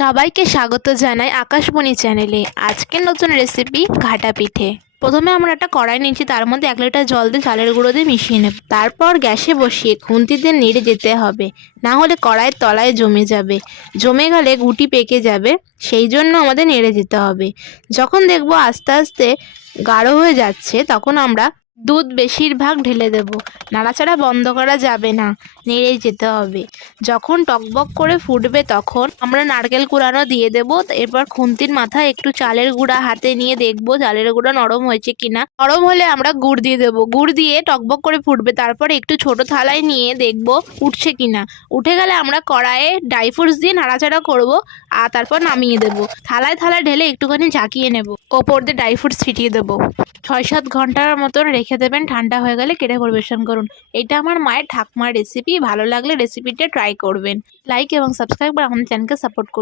সবাইকে স্বাগত জানাই আকাশমণি চ্যানেলে। আজকের নতুন রেসিপি ঘাটা পিঠে। প্রথমে আমরা একটা কড়াই নিয়েছি, তার মধ্যে 1 লিটার জল দিয়ে চালের গুঁড়ো দিয়ে মিশিয়ে নেব। তারপর গ্যাসে বসিয়ে খুন্তি দিয়ে নেড়ে যেতে হবে, না হলে কড়াইয়ের তলায় জমে যাবে। জমে গেলে গুটি পেকে যাবে, সেই জন্য আমাদের নেড়ে যেতে হবে। যখন দেখবো আস্তে আস্তে গাঢ় হয়ে যাচ্ছে, তখন আমরা দুধ বেশিরভাগ ঢেলে দেব। নাড়াচাড়া বন্ধ করা যাবে না, নেড়েই যেতে হবে। যখন টকবক করে ফুটবে তখন আমরা নারকেল কুড়ানো দিয়ে দেব। এরপর খুন্তির মাথায় একটু চালের গুঁড়া হাতে নিয়ে দেখব চালের গুঁড়া নরম হয়েছে কিনা। নরম হলে আমরা গুড় দিয়ে দেবো। গুড় দিয়ে টকবক করে ফুটবে, তারপরে একটু ছোট থালায় নিয়ে দেখব উঠছে কিনা। উঠে গেলে আমরা কড়াইয়ে ড্রাই ফ্রুটস দিয়ে নাড়াচাড়া করব, আর তারপর নামিয়ে দেব। থালায় ঢেলে একটুখানি ঝাঁকিয়ে নেব, ওপর দিয়ে ড্রাই ফ্রুটস ছিটিয়ে দেবো। 6-7 ঘন্টার মতন রেখে দেবেন, ঠান্ডা হয়ে গেলে কেটে পরিবেশন করুন। এটা আমার মায়ের ঠাকুমার রেসিপি। ভালো লাগলে রেসিপিটা ট্রাই করবেন। লাইক এবং সাবস্ক্রাইব করে আমাদের চ্যানেলকে সাপোর্ট করুন।